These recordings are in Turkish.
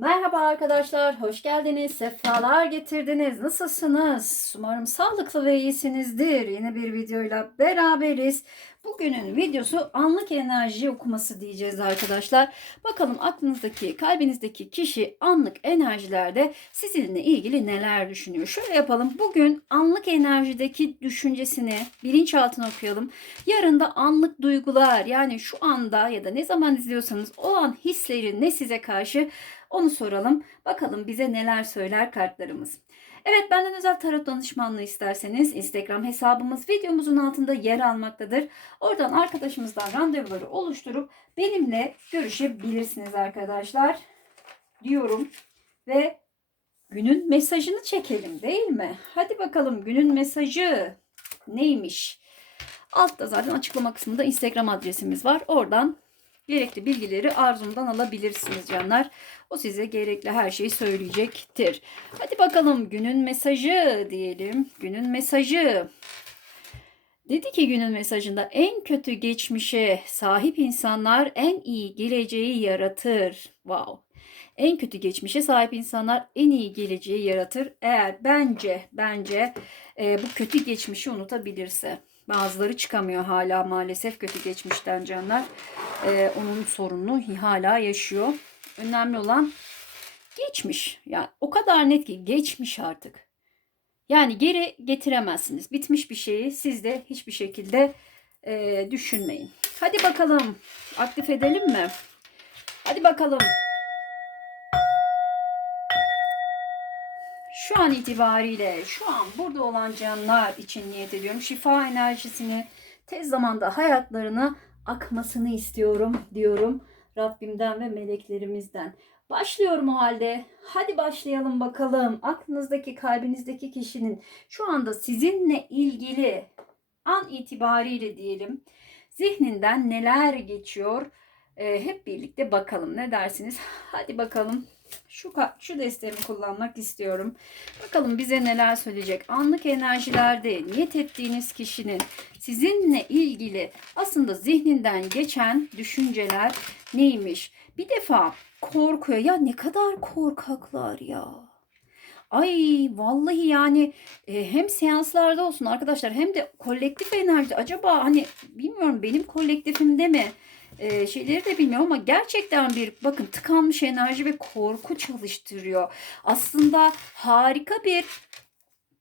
Merhaba arkadaşlar, hoş geldiniz, sefalar getirdiniz. Nasılsınız? Umarım sağlıklı ve iyisinizdir. Yeni bir videoyla beraberiz. Bugünün videosu anlık enerji okuması diyeceğiz arkadaşlar. Bakalım aklınızdaki, kalbinizdeki kişi anlık enerjilerde sizinle ilgili neler düşünüyor? Şöyle yapalım. Bugün anlık enerjideki düşüncesini bilinçaltına okuyalım. Yarın da anlık duygular yani şu anda ya da ne zaman izliyorsanız o an hisleri ne size karşı onu soralım. Bakalım bize neler söyler kartlarımız. Evet benden özel tarot danışmanlığı isterseniz Instagram hesabımız videomuzun altında yer almaktadır. Oradan arkadaşımızdan randevuları oluşturup benimle görüşebilirsiniz arkadaşlar. Diyorum ve günün mesajını çekelim değil mi? Hadi bakalım günün mesajı neymiş? Altta zaten açıklama kısmında Instagram adresimiz var. Oradan gerekli bilgileri Arzum'dan alabilirsiniz canlar. O size gerekli her şeyi söyleyecektir. Hadi bakalım günün mesajı diyelim. Günün mesajı. Dedi ki günün mesajında en kötü geçmişe sahip insanlar en iyi geleceği yaratır. Wow. En kötü geçmişe sahip insanlar en iyi geleceği yaratır. Eğer bence bence e, bu kötü geçmişi unutabilirse. Bazıları çıkamıyor hala maalesef kötü geçmişten canlar. E, onun sorununu hala yaşıyor. Önemli olan geçmiş. Yani o kadar net ki geçmiş artık. Yani geri getiremezsiniz. Bitmiş bir şeyi siz de hiçbir şekilde e, düşünmeyin. Hadi bakalım aktif edelim mi? Hadi bakalım. Şu an itibariyle şu an burada olan canlar için niyet ediyorum. Şifa enerjisini tez zamanda hayatlarına akmasını istiyorum diyorum. Rabbimden ve meleklerimizden. Başlıyorum o halde. Hadi başlayalım bakalım. Aklınızdaki, kalbinizdeki kişinin şu anda sizinle ilgili an itibariyle diyelim zihninden neler geçiyor? Ee, hep birlikte bakalım. Ne dersiniz? Hadi bakalım. Şu şu destemi kullanmak istiyorum. Bakalım bize neler söyleyecek. Anlık enerjilerde niyet ettiğiniz kişinin sizinle ilgili aslında zihninden geçen düşünceler neymiş? Bir defa korkuyor. Ya ne kadar korkaklar ya. Ay vallahi yani e, hem seanslarda olsun arkadaşlar hem de kolektif enerji. Acaba hani bilmiyorum benim kolektifimde mi? E, şeyleri de bilmiyorum ama gerçekten bir bakın tıkanmış enerji ve korku çalıştırıyor. Aslında harika bir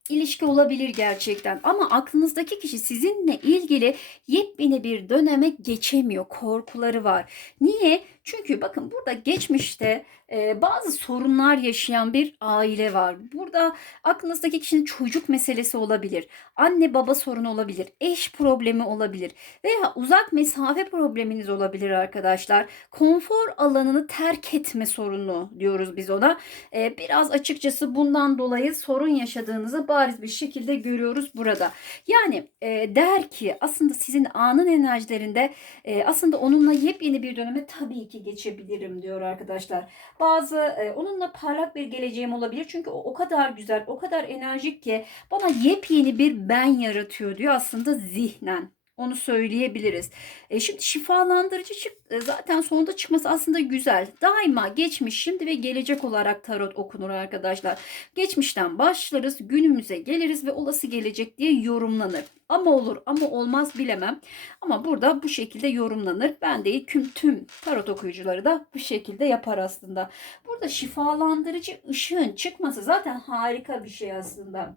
ilişki olabilir gerçekten ama aklınızdaki kişi sizinle ilgili yepyeni bir döneme geçemiyor. Korkuları var. Niye? Çünkü bakın burada geçmişte e, bazı sorunlar yaşayan bir aile var. Burada aklınızdaki kişinin çocuk meselesi olabilir. Anne baba sorunu olabilir. Eş problemi olabilir. Veya uzak mesafe probleminiz olabilir arkadaşlar. Konfor alanını terk etme sorunu diyoruz biz ona. E, biraz açıkçası bundan dolayı sorun yaşadığınızı bariz bir şekilde görüyoruz burada. Yani e, der ki aslında sizin anın enerjilerinde e, aslında onunla yepyeni bir döneme tabii ki geçebilirim diyor arkadaşlar. Bazı e, onunla parlak bir geleceğim olabilir. Çünkü o o kadar güzel, o kadar enerjik ki bana yepyeni bir ben yaratıyor diyor aslında zihnen. Onu söyleyebiliriz. E şimdi şifalandırıcı çık e, zaten sonunda çıkması aslında güzel. Daima geçmiş, şimdi ve gelecek olarak tarot okunur arkadaşlar. Geçmişten başlarız, günümüze geliriz ve olası gelecek diye yorumlanır. Ama olur ama olmaz bilemem. Ama burada bu şekilde yorumlanır. Ben de tüm, tüm tarot okuyucuları da bu şekilde yapar aslında. Burada şifalandırıcı ışığın çıkması zaten harika bir şey aslında.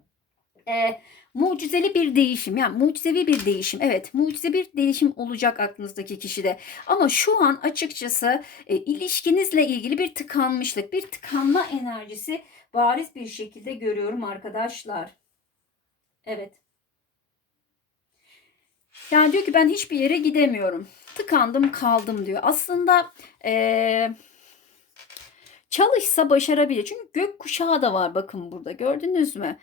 Eee mucizeli bir değişim. Yani mucizevi bir değişim. Evet mucize bir değişim olacak aklınızdaki kişide. Ama şu an açıkçası e, ilişkinizle ilgili bir tıkanmışlık bir tıkanma enerjisi bariz bir şekilde görüyorum arkadaşlar. Evet. Yani diyor ki ben hiçbir yere gidemiyorum. Tıkandım kaldım. diyor. Aslında eee çalışsa başarabilir. Çünkü gök kuşağı da var bakın burada. Gördünüz mü?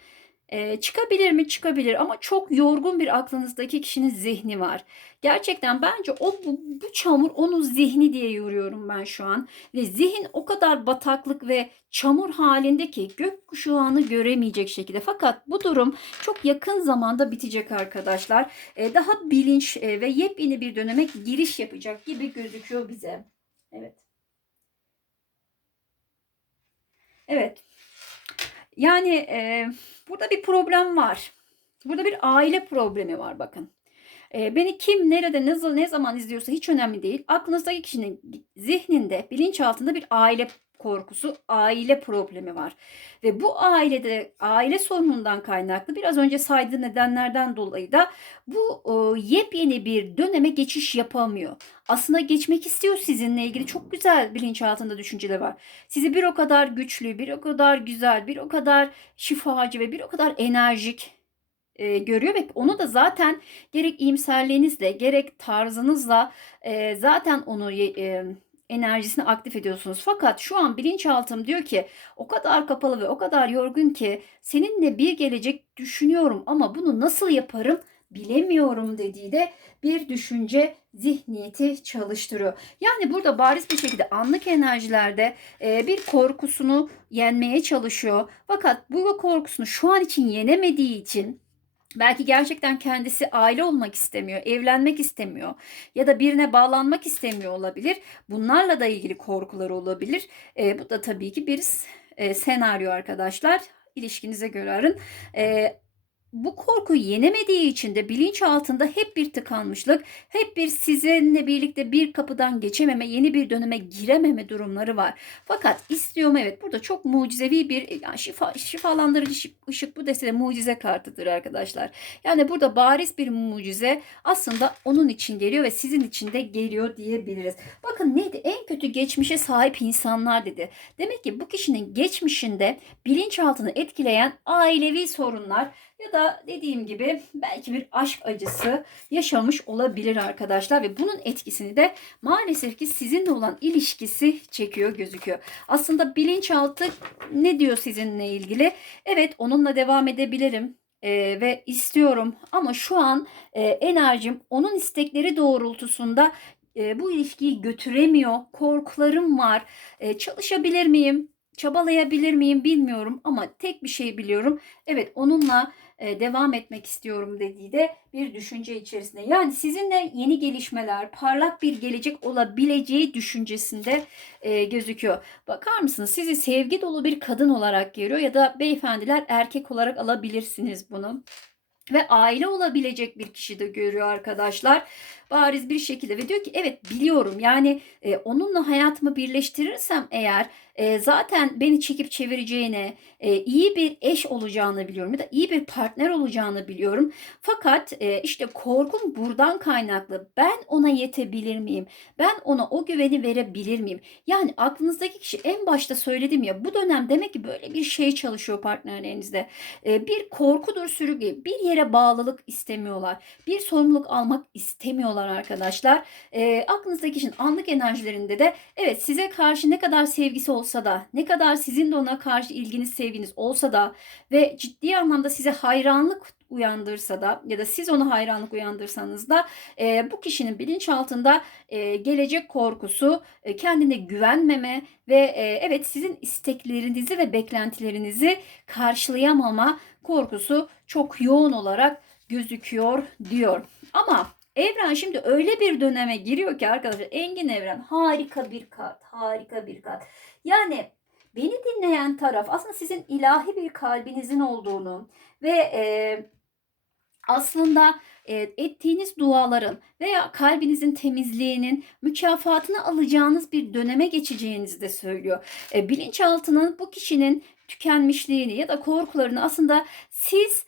Ee, çıkabilir mi? Çıkabilir ama çok yorgun bir aklınızdaki kişinin zihni var. Gerçekten bence o bu, bu çamur onun zihni diye yoruyorum ben şu an. Ve zihin o kadar bataklık ve çamur halinde ki gökkuşağını göremeyecek şekilde. Fakat bu durum çok yakın zamanda bitecek arkadaşlar. Ee, daha bilinç ve yepyeni bir döneme giriş yapacak gibi gözüküyor bize. Evet. Evet. Yani e, burada bir problem var. Burada bir aile problemi var bakın. E, beni kim, nerede, nasıl, ne zaman izliyorsa hiç önemli değil. Aklınızdaki kişinin zihninde, bilinçaltında bir aile korkusu, aile problemi var. Ve bu ailede aile sorunundan kaynaklı biraz önce saydığım nedenlerden dolayı da bu e, yepyeni bir döneme geçiş yapamıyor. Aslında geçmek istiyor sizinle ilgili çok güzel bilinçaltında düşünceler var. Sizi bir o kadar güçlü, bir o kadar güzel, bir o kadar şifacı ve bir o kadar enerjik e, görüyor ve onu da zaten gerek iyimserliğinizle gerek tarzınızla e, zaten onu e, enerjisini aktif ediyorsunuz. Fakat şu an bilinçaltım diyor ki o kadar kapalı ve o kadar yorgun ki seninle bir gelecek düşünüyorum ama bunu nasıl yaparım bilemiyorum dediği de bir düşünce zihniyeti çalıştırıyor. Yani burada bariz bir şekilde anlık enerjilerde e, bir korkusunu yenmeye çalışıyor. Fakat bu korkusunu şu an için yenemediği için Belki gerçekten kendisi aile olmak istemiyor, evlenmek istemiyor ya da birine bağlanmak istemiyor olabilir. Bunlarla da ilgili korkuları olabilir. E, bu da tabii ki bir e, senaryo arkadaşlar. İlişkinize göre arın. E, bu korkuyu yenemediği için de bilinç altında hep bir tıkanmışlık, hep bir sizinle birlikte bir kapıdan geçememe, yeni bir döneme girememe durumları var. Fakat istiyorum evet burada çok mucizevi bir yani şifa, şifalandırıcı ışık bu dese de mucize kartıdır arkadaşlar. Yani burada bariz bir mucize aslında onun için geliyor ve sizin için de geliyor diyebiliriz. Bakın neydi? En kötü geçmişe sahip insanlar dedi. Demek ki bu kişinin geçmişinde bilinçaltını etkileyen ailevi sorunlar ya da dediğim gibi belki bir aşk acısı yaşamış olabilir arkadaşlar ve bunun etkisini de maalesef ki sizinle olan ilişkisi çekiyor gözüküyor. Aslında bilinçaltı ne diyor sizinle ilgili? Evet onunla devam edebilirim e, ve istiyorum ama şu an e, enerjim onun istekleri doğrultusunda e, bu ilişkiyi götüremiyor. Korkularım var. E, çalışabilir miyim? Çabalayabilir miyim bilmiyorum ama tek bir şey biliyorum. Evet onunla e, devam etmek istiyorum dediği de bir düşünce içerisinde. Yani sizinle yeni gelişmeler, parlak bir gelecek olabileceği düşüncesinde e, gözüküyor. Bakar mısınız? Sizi sevgi dolu bir kadın olarak görüyor ya da beyefendiler erkek olarak alabilirsiniz bunu ve aile olabilecek bir kişi de görüyor arkadaşlar. Bariz bir şekilde ve diyor ki evet biliyorum yani e, onunla hayatımı birleştirirsem eğer e, zaten beni çekip çevireceğine, e, iyi bir eş olacağını biliyorum ya da iyi bir partner olacağını biliyorum. Fakat e, işte korkum buradan kaynaklı. Ben ona yetebilir miyim? Ben ona o güveni verebilir miyim? Yani aklınızdaki kişi en başta söyledim ya bu dönem demek ki böyle bir şey çalışıyor partnerlerinizde. E, bir korkudur sürgü, bir yere bağlılık istemiyorlar. Bir sorumluluk almak istemiyorlar arkadaşlar. E, aklınızdaki kişinin anlık enerjilerinde de evet size karşı ne kadar sevgisi olsa da, ne kadar sizin de ona karşı ilginiz, sevginiz olsa da ve ciddi anlamda size hayranlık uyandırsa da ya da siz ona hayranlık uyandırsanız da e, bu kişinin bilinçaltında e, gelecek korkusu, e, kendine güvenmeme ve e, evet sizin isteklerinizi ve beklentilerinizi karşılayamama korkusu çok yoğun olarak gözüküyor diyor. Ama Evren şimdi öyle bir döneme giriyor ki arkadaşlar Engin Evren harika bir kart, harika bir kart. Yani beni dinleyen taraf aslında sizin ilahi bir kalbinizin olduğunu ve e, aslında e, ettiğiniz duaların veya kalbinizin temizliğinin mükafatını alacağınız bir döneme geçeceğinizi de söylüyor. E, bilinçaltının bu kişinin tükenmişliğini ya da korkularını aslında siz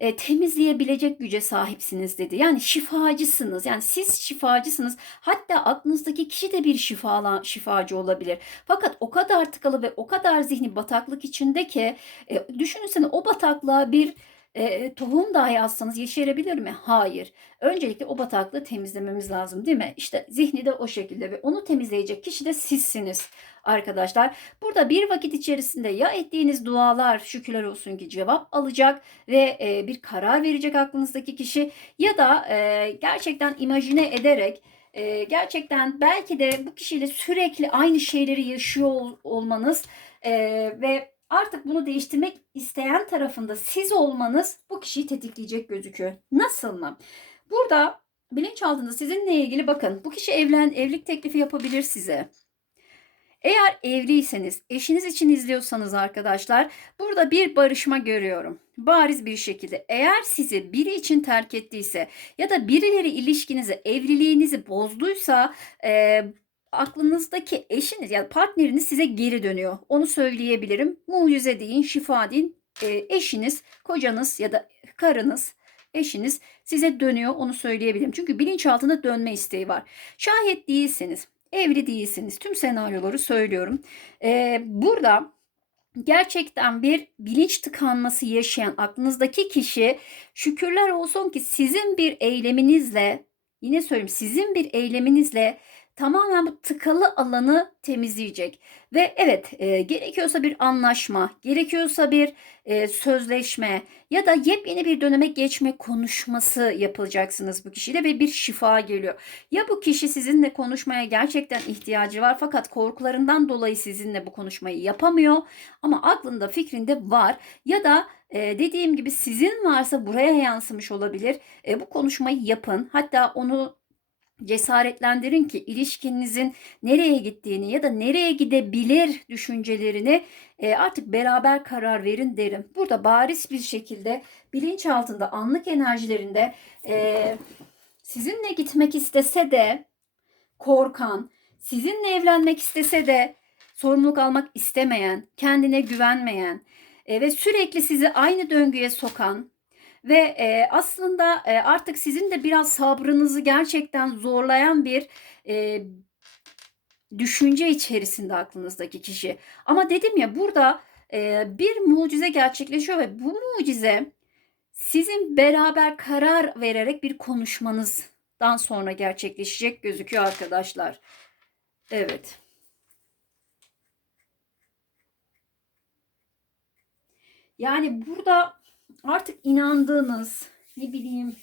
e, temizleyebilecek güce sahipsiniz dedi. Yani şifacısınız. Yani siz şifacısınız. Hatta aklınızdaki kişi de bir şifalan, şifacı olabilir. Fakat o kadar tıkalı ve o kadar zihni bataklık içinde ki e, düşünsene o bataklığa bir e, tohum dahi atsanız yeşerebilir mi? Hayır. Öncelikle o bataklığı temizlememiz lazım değil mi? İşte zihni de o şekilde ve onu temizleyecek kişi de sizsiniz arkadaşlar. Burada bir vakit içerisinde ya ettiğiniz dualar şükürler olsun ki cevap alacak ve e, bir karar verecek aklınızdaki kişi ya da e, gerçekten imajine ederek e, gerçekten belki de bu kişiyle sürekli aynı şeyleri yaşıyor ol, olmanız e, ve artık bunu değiştirmek isteyen tarafında siz olmanız bu kişiyi tetikleyecek gözüküyor. Nasıl mı? Burada bilinçaltında sizinle ilgili bakın bu kişi evlen evlilik teklifi yapabilir size Eğer evliyseniz, eşiniz için izliyorsanız arkadaşlar burada bir barışma görüyorum. Bariz bir şekilde eğer sizi biri için terk ettiyse ya da birileri ilişkinizi, evliliğinizi bozduysa e, aklınızdaki eşiniz ya partneriniz size geri dönüyor. Onu söyleyebilirim. Mucize deyin, şifa deyin. E, eşiniz, kocanız ya da karınız, eşiniz size dönüyor. Onu söyleyebilirim. Çünkü bilinçaltında dönme isteği var. Şayet değilseniz, evli değilsiniz. Tüm senaryoları söylüyorum. E, burada gerçekten bir bilinç tıkanması yaşayan aklınızdaki kişi şükürler olsun ki sizin bir eyleminizle yine söyleyeyim sizin bir eyleminizle tamamen bu tıkalı alanı temizleyecek. Ve evet e, gerekiyorsa bir anlaşma, gerekiyorsa bir e, sözleşme ya da yepyeni bir döneme geçme konuşması yapılacaksınız bu kişiyle ve bir şifa geliyor. Ya bu kişi sizinle konuşmaya gerçekten ihtiyacı var fakat korkularından dolayı sizinle bu konuşmayı yapamıyor ama aklında fikrinde var ya da e, dediğim gibi sizin varsa buraya yansımış olabilir. E, bu konuşmayı yapın. Hatta onu cesaretlendirin ki ilişkinizin nereye gittiğini ya da nereye gidebilir düşüncelerini e, artık beraber karar verin derim. Burada bariz bir şekilde bilinç altında anlık enerjilerinde e, sizinle gitmek istese de korkan, sizinle evlenmek istese de sorumluluk almak istemeyen, kendine güvenmeyen e, ve sürekli sizi aynı döngüye sokan ve e, aslında e, artık sizin de biraz sabrınızı gerçekten zorlayan bir e, düşünce içerisinde aklınızdaki kişi. Ama dedim ya burada e, bir mucize gerçekleşiyor ve bu mucize sizin beraber karar vererek bir konuşmanızdan sonra gerçekleşecek gözüküyor arkadaşlar. Evet. Yani burada artık inandığınız, ne bileyim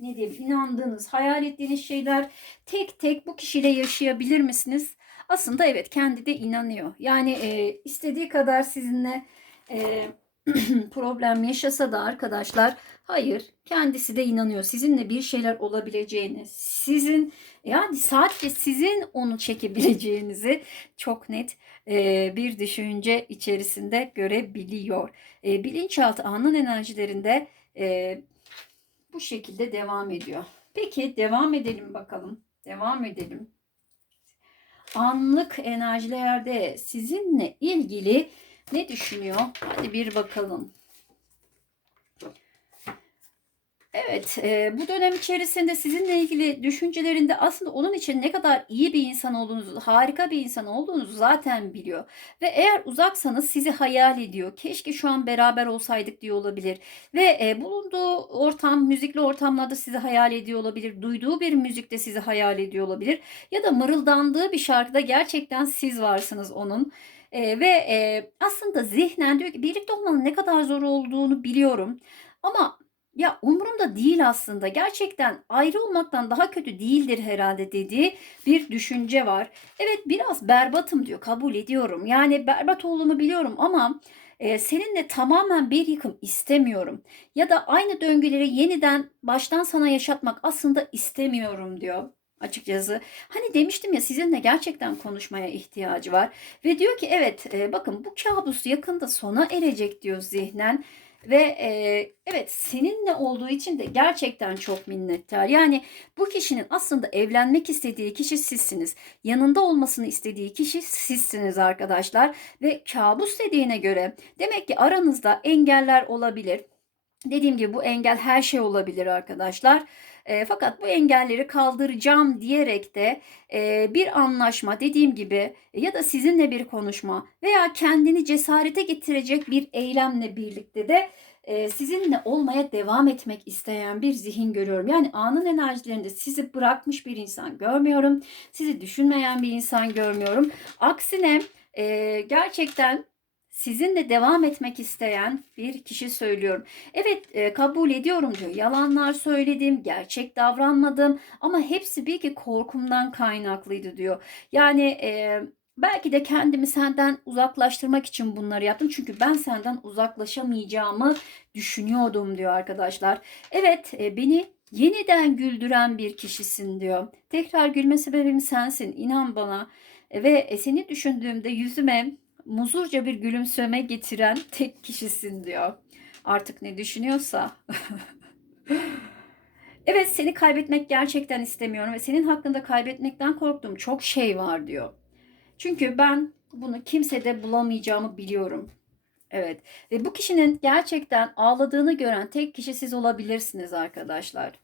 ne diyeyim inandığınız, hayal ettiğiniz şeyler tek tek bu kişiyle yaşayabilir misiniz? Aslında evet kendi de inanıyor. Yani e, istediği kadar sizinle e, problem yaşasa da arkadaşlar hayır kendisi de inanıyor. Sizinle bir şeyler olabileceğini, sizin yani sadece sizin onu çekebileceğinizi çok net e, bir düşünce içerisinde görebiliyor. E, bilinçaltı anın enerjilerinde e, bu şekilde devam ediyor. Peki devam edelim bakalım. Devam edelim. Anlık enerjilerde sizinle ilgili ne düşünüyor? Hadi bir bakalım. Evet, e, bu dönem içerisinde sizinle ilgili düşüncelerinde aslında onun için ne kadar iyi bir insan olduğunuzu, harika bir insan olduğunuzu zaten biliyor. Ve eğer uzaksanız sizi hayal ediyor. Keşke şu an beraber olsaydık diyor olabilir. Ve e, bulunduğu ortam, müzikli ortamlarda sizi hayal ediyor olabilir. Duyduğu bir müzikte sizi hayal ediyor olabilir. Ya da mırıldandığı bir şarkıda gerçekten siz varsınız onun. E, ve e, aslında zihnen diyor ki birlikte olmanın ne kadar zor olduğunu biliyorum. Ama ya umurumda değil aslında. Gerçekten ayrı olmaktan daha kötü değildir herhalde dediği bir düşünce var. Evet biraz berbatım diyor. Kabul ediyorum. Yani berbat olduğumu biliyorum ama e, seninle tamamen bir yıkım istemiyorum. Ya da aynı döngüleri yeniden baştan sana yaşatmak aslında istemiyorum diyor açıkçası. Hani demiştim ya sizinle gerçekten konuşmaya ihtiyacı var. Ve diyor ki evet e, bakın bu kabus yakında sona erecek diyor zihnen. Ve e, evet seninle olduğu için de gerçekten çok minnettar. Yani bu kişinin aslında evlenmek istediği kişi sizsiniz. Yanında olmasını istediği kişi sizsiniz arkadaşlar. Ve kabus dediğine göre demek ki aranızda engeller olabilir. Dediğim gibi bu engel her şey olabilir arkadaşlar. E, fakat bu engelleri kaldıracağım diyerek de e, bir anlaşma dediğim gibi ya da sizinle bir konuşma veya kendini cesarete getirecek bir eylemle birlikte de e, sizinle olmaya devam etmek isteyen bir zihin görüyorum. Yani anın enerjilerinde sizi bırakmış bir insan görmüyorum. Sizi düşünmeyen bir insan görmüyorum. Aksine e, gerçekten sizinle devam etmek isteyen bir kişi söylüyorum. Evet e, kabul ediyorum diyor. Yalanlar söyledim, gerçek davranmadım ama hepsi bir ki korkumdan kaynaklıydı diyor. Yani e, belki de kendimi senden uzaklaştırmak için bunları yaptım. Çünkü ben senden uzaklaşamayacağımı düşünüyordum diyor arkadaşlar. Evet e, beni yeniden güldüren bir kişisin diyor. Tekrar gülme sebebim sensin. İnan bana E, ve e, seni düşündüğümde yüzüme muzurca bir gülümseme getiren tek kişisin diyor. Artık ne düşünüyorsa. evet seni kaybetmek gerçekten istemiyorum ve senin hakkında kaybetmekten korktuğum çok şey var diyor. Çünkü ben bunu kimsede bulamayacağımı biliyorum. Evet ve bu kişinin gerçekten ağladığını gören tek kişi siz olabilirsiniz arkadaşlar.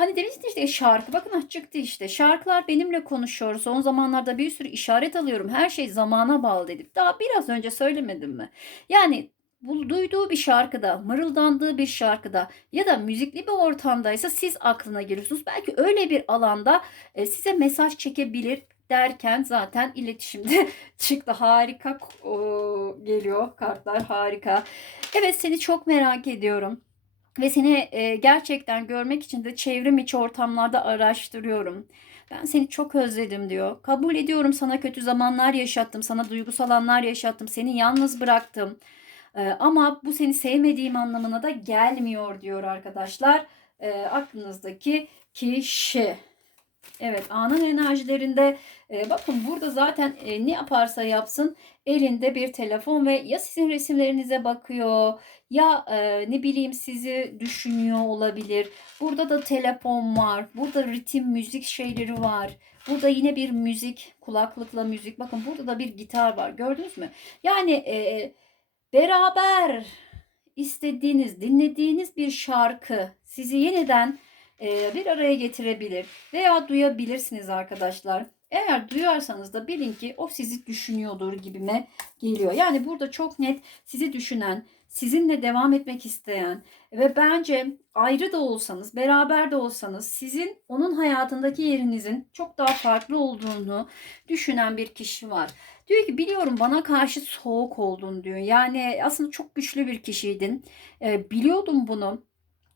Hani demiştin işte şarkı bakın ah, çıktı işte şarkılar benimle konuşuyor. Son zamanlarda bir sürü işaret alıyorum. Her şey zamana bağlı dedim. Daha biraz önce söylemedim mi? Yani bu duyduğu bir şarkıda, mırıldandığı bir şarkıda ya da müzikli bir ortamdaysa siz aklına geliyorsunuz. Belki öyle bir alanda e, size mesaj çekebilir derken zaten iletişimde çıktı. Harika o, geliyor kartlar harika. Evet seni çok merak ediyorum. Ve seni e, gerçekten görmek için de çevrim içi ortamlarda araştırıyorum. Ben seni çok özledim diyor. Kabul ediyorum sana kötü zamanlar yaşattım. Sana duygusal anlar yaşattım. Seni yalnız bıraktım. E, ama bu seni sevmediğim anlamına da gelmiyor diyor arkadaşlar. E, aklınızdaki kişi. Evet anın enerjilerinde e, bakın burada zaten e, ne yaparsa yapsın elinde bir telefon ve ya sizin resimlerinize bakıyor ya e, ne bileyim sizi düşünüyor olabilir. Burada da telefon var. Burada ritim müzik şeyleri var. Burada yine bir müzik kulaklıkla müzik. Bakın burada da bir gitar var. Gördünüz mü? Yani e, beraber istediğiniz, dinlediğiniz bir şarkı sizi yeniden bir araya getirebilir veya duyabilirsiniz arkadaşlar. Eğer duyarsanız da bilin ki o sizi düşünüyordur gibime geliyor. Yani burada çok net sizi düşünen, sizinle devam etmek isteyen ve bence ayrı da olsanız, beraber de olsanız sizin onun hayatındaki yerinizin çok daha farklı olduğunu düşünen bir kişi var. Diyor ki biliyorum bana karşı soğuk oldun diyor. Yani aslında çok güçlü bir kişiydin. E, biliyordum bunu.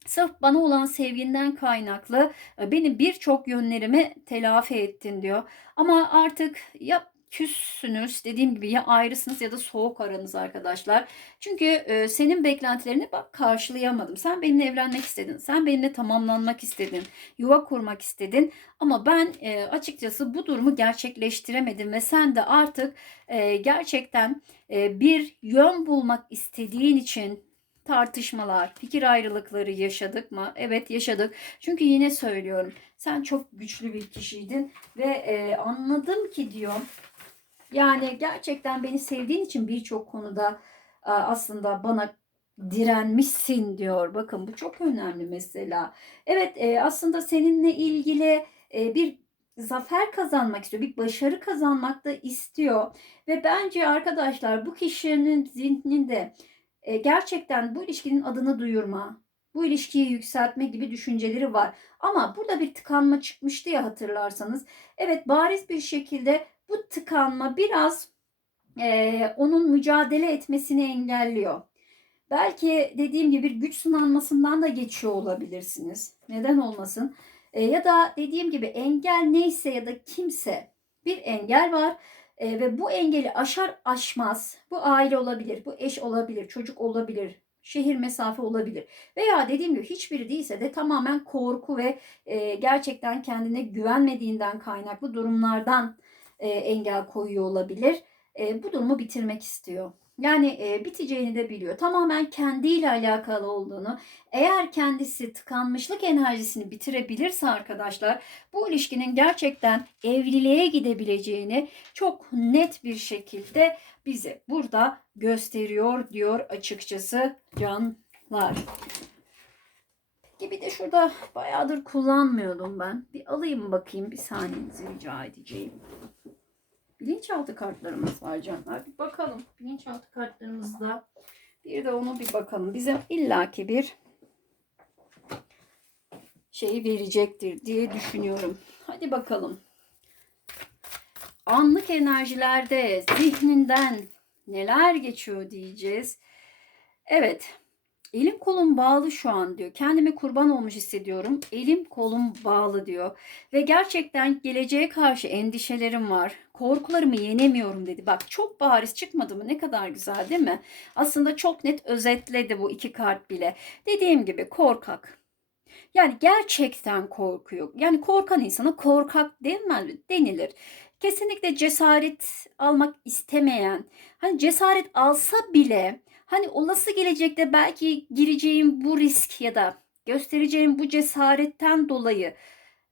Sırf bana olan sevginden kaynaklı e, benim birçok yönlerimi telafi ettin diyor. Ama artık ya küssünüz dediğim gibi ya ayrısınız ya da soğuk aranız arkadaşlar. Çünkü e, senin beklentilerini bak karşılayamadım. Sen benimle evlenmek istedin. Sen benimle tamamlanmak istedin. Yuva kurmak istedin. Ama ben e, açıkçası bu durumu gerçekleştiremedim ve sen de artık e, gerçekten e, bir yön bulmak istediğin için tartışmalar, fikir ayrılıkları yaşadık mı? Evet yaşadık. Çünkü yine söylüyorum. Sen çok güçlü bir kişiydin ve e, anladım ki diyor. Yani gerçekten beni sevdiğin için birçok konuda e, aslında bana direnmişsin diyor. Bakın bu çok önemli mesela. Evet e, aslında seninle ilgili e, bir zafer kazanmak istiyor. Bir başarı kazanmak da istiyor. Ve bence arkadaşlar bu kişinin zihninde e, gerçekten bu ilişkinin adını duyurma, bu ilişkiyi yükseltme gibi düşünceleri var. Ama burada bir tıkanma çıkmıştı ya hatırlarsanız. Evet bariz bir şekilde bu tıkanma biraz e, onun mücadele etmesini engelliyor. Belki dediğim gibi bir güç sınanmasından da geçiyor olabilirsiniz. Neden olmasın? E, ya da dediğim gibi engel neyse ya da kimse bir engel var e, ve bu engeli aşar aşmaz bu aile olabilir, bu eş olabilir, çocuk olabilir, şehir mesafe olabilir. Veya dediğim gibi hiçbiri değilse de tamamen korku ve e, gerçekten kendine güvenmediğinden kaynaklı durumlardan e, engel koyuyor olabilir. E, bu durumu bitirmek istiyor. Yani e, biteceğini de biliyor. Tamamen kendiyle alakalı olduğunu. Eğer kendisi tıkanmışlık enerjisini bitirebilirse arkadaşlar bu ilişkinin gerçekten evliliğe gidebileceğini çok net bir şekilde bize burada gösteriyor diyor açıkçası canlar. Gibi de şurada bayağıdır kullanmıyordum ben. Bir alayım bakayım bir saniyenizi rica edeceğim. Bilinçaltı kartlarımız var canlar. Bir bakalım. Bilinçaltı kartlarımızda bir de onu bir bakalım. Bize illaki bir şeyi verecektir diye düşünüyorum. Hadi bakalım. Anlık enerjilerde zihninden neler geçiyor diyeceğiz. Evet. Elim kolum bağlı şu an diyor. Kendimi kurban olmuş hissediyorum. Elim kolum bağlı diyor. Ve gerçekten geleceğe karşı endişelerim var. Korkularımı yenemiyorum dedi. Bak çok bariz çıkmadı mı? Ne kadar güzel değil mi? Aslında çok net özetledi bu iki kart bile. Dediğim gibi korkak. Yani gerçekten korkuyor. Yani korkan insana korkak denmez, denilir kesinlikle cesaret almak istemeyen, hani cesaret alsa bile hani olası gelecekte belki gireceğim bu risk ya da göstereceğim bu cesaretten dolayı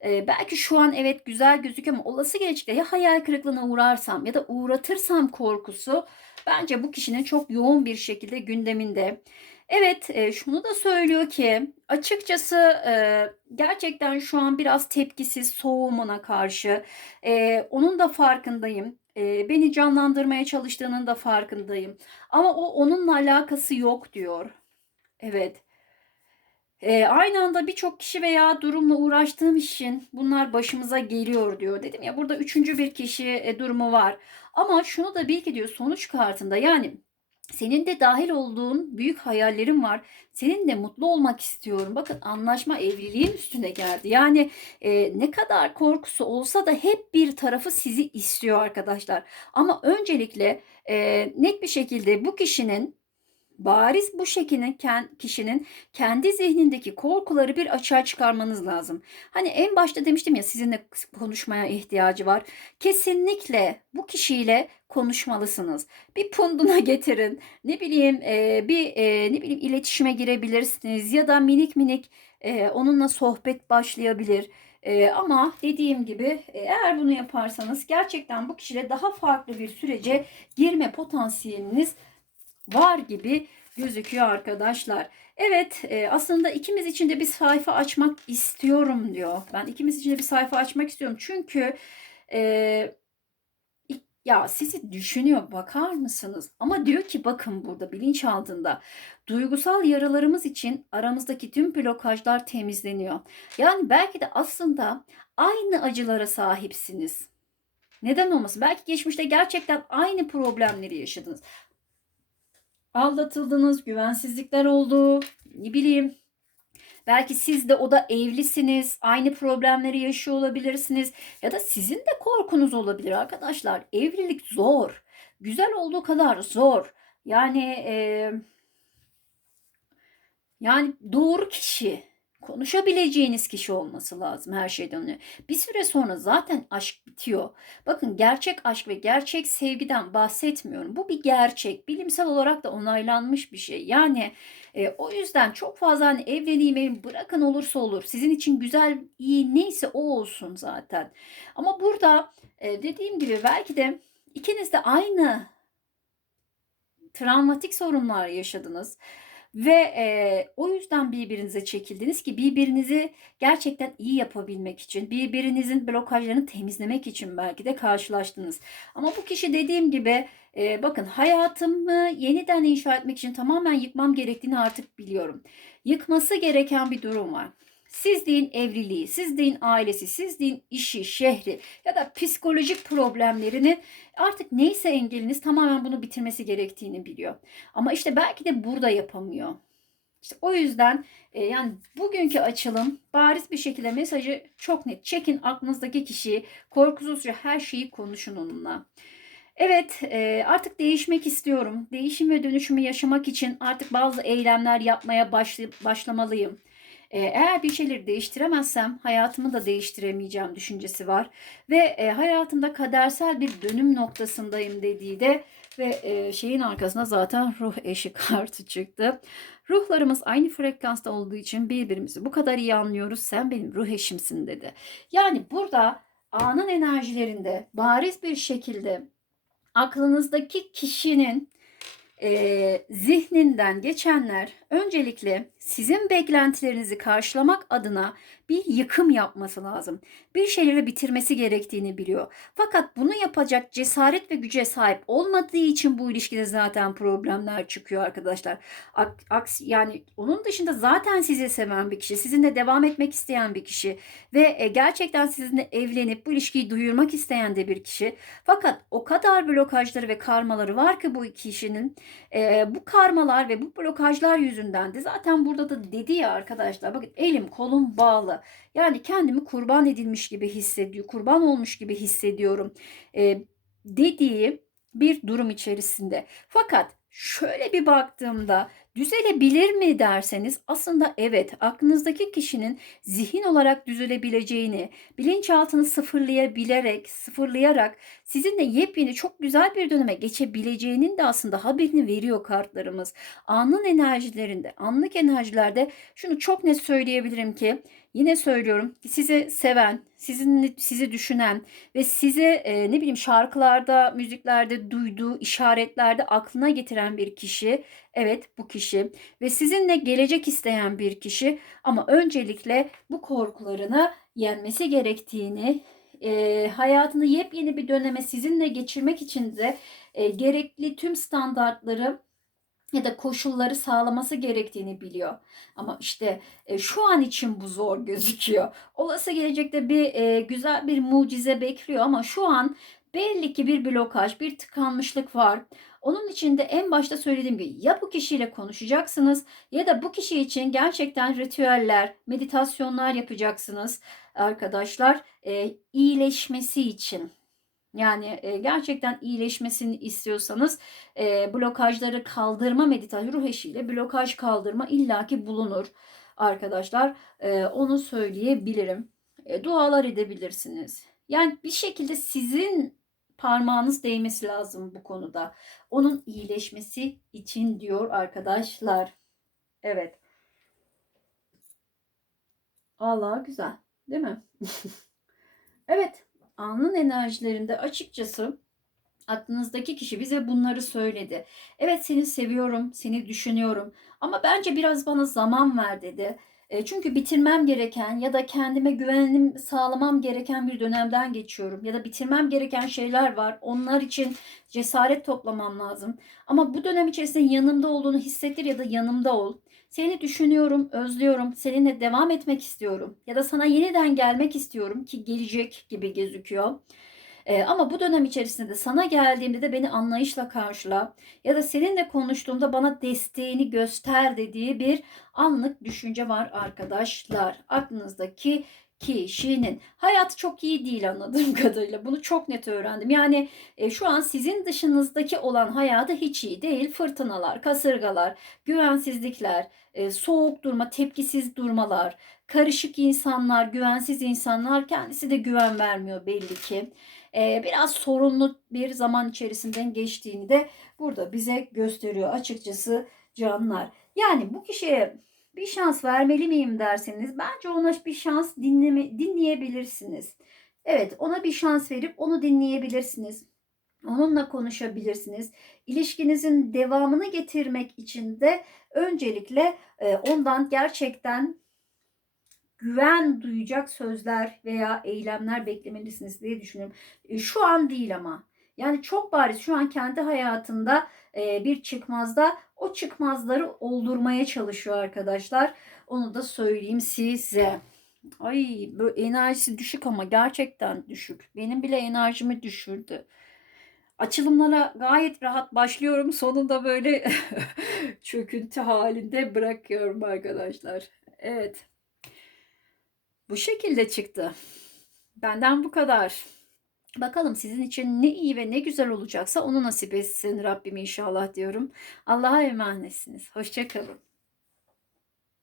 e, belki şu an evet güzel gözüküyor ama olası gelecekte ya hayal kırıklığına uğrarsam ya da uğratırsam korkusu bence bu kişinin çok yoğun bir şekilde gündeminde. Evet, e, şunu da söylüyor ki açıkçası e, gerçekten şu an biraz tepkisiz, soğum ona karşı. E, onun da farkındayım. Beni canlandırmaya çalıştığının da farkındayım. Ama o onunla alakası yok diyor. Evet. E, aynı anda birçok kişi veya durumla uğraştığım için bunlar başımıza geliyor diyor. Dedim ya burada üçüncü bir kişi e, durumu var. Ama şunu da bil ki diyor sonuç kartında yani senin de dahil olduğun büyük hayallerin var. Seninle mutlu olmak istiyorum. Bakın anlaşma evliliğin üstüne geldi. Yani e, ne kadar korkusu olsa da hep bir tarafı sizi istiyor arkadaşlar. Ama öncelikle e, net bir şekilde bu kişinin bariz bu şekilde kişinin kendi zihnindeki korkuları bir açığa çıkarmanız lazım. Hani en başta demiştim ya sizinle konuşmaya ihtiyacı var. Kesinlikle bu kişiyle konuşmalısınız. Bir punduna getirin. Ne bileyim e, bir e, ne bileyim iletişime girebilirsiniz ya da minik minik e, onunla sohbet başlayabilir. Ama dediğim gibi eğer bunu yaparsanız gerçekten bu kişiyle daha farklı bir sürece girme potansiyeliniz var gibi gözüküyor arkadaşlar. Evet e, aslında ikimiz için de bir sayfa açmak istiyorum diyor. Ben ikimiz için de bir sayfa açmak istiyorum. Çünkü e, ya sizi düşünüyor bakar mısınız? Ama diyor ki bakın burada bilinç altında duygusal yaralarımız için aramızdaki tüm blokajlar temizleniyor. Yani belki de aslında aynı acılara sahipsiniz. Neden olmasın? Belki geçmişte gerçekten aynı problemleri yaşadınız aldatıldınız, güvensizlikler oldu, ne bileyim. Belki siz de o da evlisiniz, aynı problemleri yaşıyor olabilirsiniz ya da sizin de korkunuz olabilir arkadaşlar. Evlilik zor, güzel olduğu kadar zor. Yani e, yani doğru kişi konuşabileceğiniz kişi olması lazım her şeyden önce. Bir süre sonra zaten aşk bitiyor. Bakın gerçek aşk ve gerçek sevgiden bahsetmiyorum. Bu bir gerçek. Bilimsel olarak da onaylanmış bir şey. Yani e, o yüzden çok fazla hani evleneyim, evleneyim bırakın olursa olur. Sizin için güzel, iyi neyse o olsun zaten. Ama burada e, dediğim gibi belki de ikiniz de aynı travmatik sorunlar yaşadınız. Ve e, o yüzden birbirinize çekildiniz ki birbirinizi gerçekten iyi yapabilmek için, birbirinizin blokajlarını temizlemek için belki de karşılaştınız. Ama bu kişi dediğim gibi e, bakın hayatımı yeniden inşa etmek için tamamen yıkmam gerektiğini artık biliyorum. Yıkması gereken bir durum var. Siz deyin evliliği, siz deyin ailesi, siz deyin işi, şehri ya da psikolojik problemlerini artık neyse engeliniz tamamen bunu bitirmesi gerektiğini biliyor. Ama işte belki de burada yapamıyor. İşte o yüzden e, yani bugünkü açılım bariz bir şekilde mesajı çok net. Çekin aklınızdaki kişiyi, korkusuzca her şeyi konuşun onunla. Evet e, artık değişmek istiyorum. Değişim ve dönüşümü yaşamak için artık bazı eylemler yapmaya başlamalıyım. Ee, eğer bir şeyleri değiştiremezsem hayatımı da değiştiremeyeceğim düşüncesi var. Ve e, hayatımda kadersel bir dönüm noktasındayım dediği de ve e, şeyin arkasında zaten ruh eşi kartı çıktı. Ruhlarımız aynı frekansta olduğu için birbirimizi bu kadar iyi anlıyoruz. Sen benim ruh eşimsin dedi. Yani burada anın enerjilerinde bariz bir şekilde aklınızdaki kişinin e, zihninden geçenler öncelikle sizin beklentilerinizi karşılamak adına bir yıkım yapması lazım. Bir şeyleri bitirmesi gerektiğini biliyor. Fakat bunu yapacak cesaret ve güce sahip olmadığı için bu ilişkide zaten problemler çıkıyor arkadaşlar. Aks yani onun dışında zaten sizi seven bir kişi, sizinle devam etmek isteyen bir kişi ve e, gerçekten sizinle evlenip bu ilişkiyi duyurmak isteyen de bir kişi. Fakat o kadar blokajları ve karmaları var ki bu kişinin e, bu karmalar ve bu blokajlar yüzünden de zaten burada da dedi ya arkadaşlar bakın elim kolum bağlı. Yani kendimi kurban edilmiş gibi hissediyor. Kurban olmuş gibi hissediyorum. E, dediği bir durum içerisinde. Fakat şöyle bir baktığımda düzelebilir mi derseniz aslında evet aklınızdaki kişinin zihin olarak düzelebileceğini, bilinçaltını sıfırlayabilerek, sıfırlayarak sizinle yepyeni çok güzel bir döneme geçebileceğinin de aslında haberini veriyor kartlarımız. Anın enerjilerinde, anlık enerjilerde şunu çok net söyleyebilirim ki Yine söylüyorum sizi seven, sizin sizi düşünen ve size e, ne bileyim şarkılarda, müziklerde duyduğu işaretlerde aklına getiren bir kişi. Evet bu kişi ve sizinle gelecek isteyen bir kişi ama öncelikle bu korkularını yenmesi gerektiğini, e, hayatını yepyeni bir döneme sizinle geçirmek için de e, gerekli tüm standartları ya da koşulları sağlaması gerektiğini biliyor. Ama işte e, şu an için bu zor gözüküyor. Olası gelecekte bir e, güzel bir mucize bekliyor ama şu an belli ki bir blokaj, bir tıkanmışlık var. Onun için de en başta söylediğim gibi ya bu kişiyle konuşacaksınız ya da bu kişi için gerçekten ritüeller, meditasyonlar yapacaksınız arkadaşlar. E, iyileşmesi için. Yani e, gerçekten iyileşmesini istiyorsanız e, blokajları kaldırma meditasyonu ruh eşiyle blokaj kaldırma illaki bulunur arkadaşlar. E, onu söyleyebilirim. E, dualar edebilirsiniz. Yani bir şekilde sizin parmağınız değmesi lazım bu konuda. Onun iyileşmesi için diyor arkadaşlar. Evet. Allah güzel. Değil mi? evet anın enerjilerinde açıkçası aklınızdaki kişi bize bunları söyledi. Evet seni seviyorum, seni düşünüyorum ama bence biraz bana zaman ver dedi. E, çünkü bitirmem gereken ya da kendime güvenim sağlamam gereken bir dönemden geçiyorum. Ya da bitirmem gereken şeyler var. Onlar için cesaret toplamam lazım. Ama bu dönem içerisinde yanımda olduğunu hissettir ya da yanımda ol. Seni düşünüyorum, özlüyorum, seninle devam etmek istiyorum ya da sana yeniden gelmek istiyorum ki gelecek gibi gözüküyor. Ee, ama bu dönem içerisinde sana geldiğimde de beni anlayışla karşıla ya da seninle konuştuğumda bana desteğini göster dediği bir anlık düşünce var arkadaşlar. Aklınızdaki kişinin hayatı çok iyi değil anladığım kadarıyla. Bunu çok net öğrendim. Yani e, şu an sizin dışınızdaki olan hayatı hiç iyi değil. Fırtınalar, kasırgalar, güvensizlikler, e, soğuk durma, tepkisiz durmalar, karışık insanlar, güvensiz insanlar kendisi de güven vermiyor belli ki. E, biraz sorunlu bir zaman içerisinden geçtiğini de burada bize gösteriyor açıkçası canlar. Yani bu kişiye bir şans vermeli miyim derseniz bence ona bir şans dinleme, dinleyebilirsiniz. Evet ona bir şans verip onu dinleyebilirsiniz. Onunla konuşabilirsiniz. İlişkinizin devamını getirmek için de öncelikle e, ondan gerçekten güven duyacak sözler veya eylemler beklemelisiniz diye düşünüyorum. E, şu an değil ama. Yani çok bariz şu an kendi hayatında e, bir çıkmazda o çıkmazları oldurmaya çalışıyor arkadaşlar. Onu da söyleyeyim size. Ay bu enerjisi düşük ama gerçekten düşük. Benim bile enerjimi düşürdü. Açılımlara gayet rahat başlıyorum. Sonunda böyle çöküntü halinde bırakıyorum arkadaşlar. Evet. Bu şekilde çıktı. Benden bu kadar. Bakalım sizin için ne iyi ve ne güzel olacaksa onu nasip etsin Rabbim inşallah diyorum. Allah'a emanetsiniz. Hoşçakalın.